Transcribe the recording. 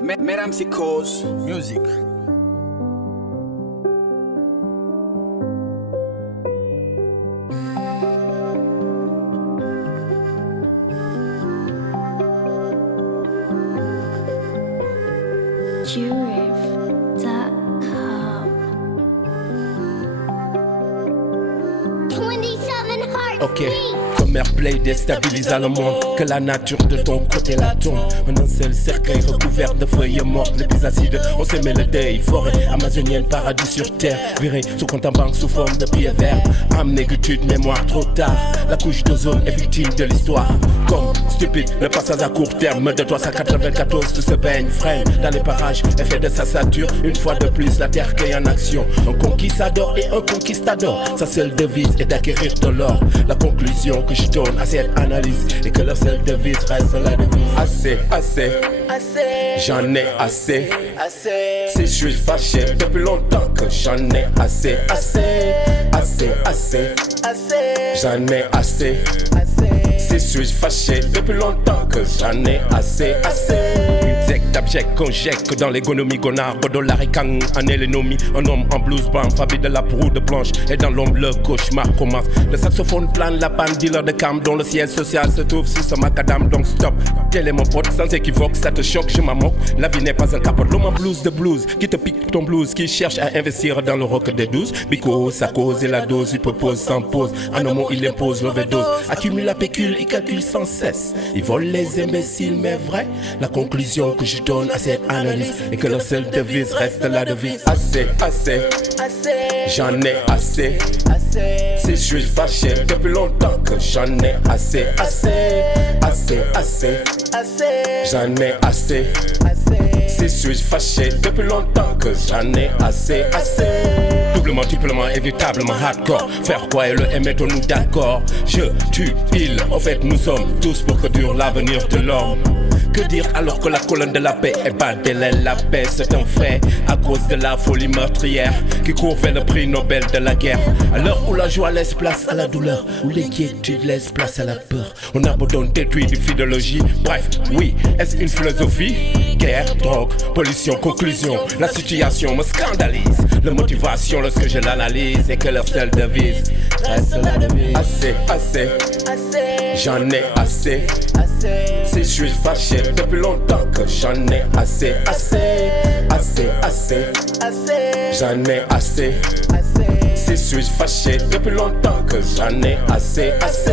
Mesdames et cause music. Ok, comme Airplay déstabilisa le monde, que la nature de ton côté la tombe. Un seul cercueil recouvert de feuilles mortes, les acides, on s'aimait le deuil. Forêt amazonienne, paradis sur terre, viré sous compte en banque sous forme de billets verts. Âme, négritude, mémoire, trop tard. La couche d'ozone est victime de l'histoire. Comme stupide, le passage à court terme de 394, tout se baigne, freine dans les parages, effet de sa sature. Une fois de plus, la terre qui est en action. Un conquistador et un conquistador. Sa seule devise est d'acquérir de l'or. La conclusion que je donne à cette analyse est que leur seule devise reste la devise. Assez, assez, assez, j'en ai assez, assez. Si je suis fâché depuis longtemps que j'en ai assez, assez, assez, assez, assez, j'en ai assez, assez. Si je suis fâché depuis longtemps que j'en ai assez, assez. D'abject conjecte dans l'économie gonard, dollar et kang, en élénomie. Un homme en blouse blanc, fabrique de la poudre blanche. Et dans l'ombre, le cauchemar commence. Le saxophone plane la panne, dealer de cam, dont le siège social se trouve sur ce macadam. Donc stop, tel est mon pote, sans équivoque, ça te choque, je m'en moque. La vie n'est pas un capote, l'homme en blouse de blues, qui te pique ton blues, qui cherche à investir dans le rock des 12. Bico, sa cause et la dose, il propose sans pause. En un mot, il impose l'overdose. Accumule la pécule, il calcule sans cesse. Il vole les imbéciles, mais vrai. La conclusion que je donne à cette analyse et que leur seule devise reste la devise. Assez, assez, assez, j'en ai assez, assez. Si je suis fâché depuis longtemps que j'en ai assez, assez, assez, assez, assez, j'en ai assez, assez. Si je suis fâché depuis longtemps que j'en ai assez, assez. Doublement, triplement, évitablement hardcore. Faire quoi et le M mettons-nous d'accord. Je tue, il, en fait nous sommes tous pour que dure l'avenir de l'homme. Que dire alors que la colonne de la paix est battée? La paix c'est un fait à cause de la folie meurtrière qui court vers le prix Nobel de la guerre. À l'heure où la joie laisse place à la douleur, où l'inquiétude laisse place à la peur, on abandonne détruit d'idéologie. Bref, oui, est-ce une philosophie? Guerre, drogue, pollution, conclusion. La situation me scandalise. La motivation lorsque je l'analyse est que leur seule devise reste la devise. Assez, assez, assez, j'en ai assez, assez. Si je suis fâché depuis longtemps que j'en ai assez, assez, assez, assez, assez, j'en ai assez, assez. Si je suis fâché depuis longtemps que j'en ai assez, assez.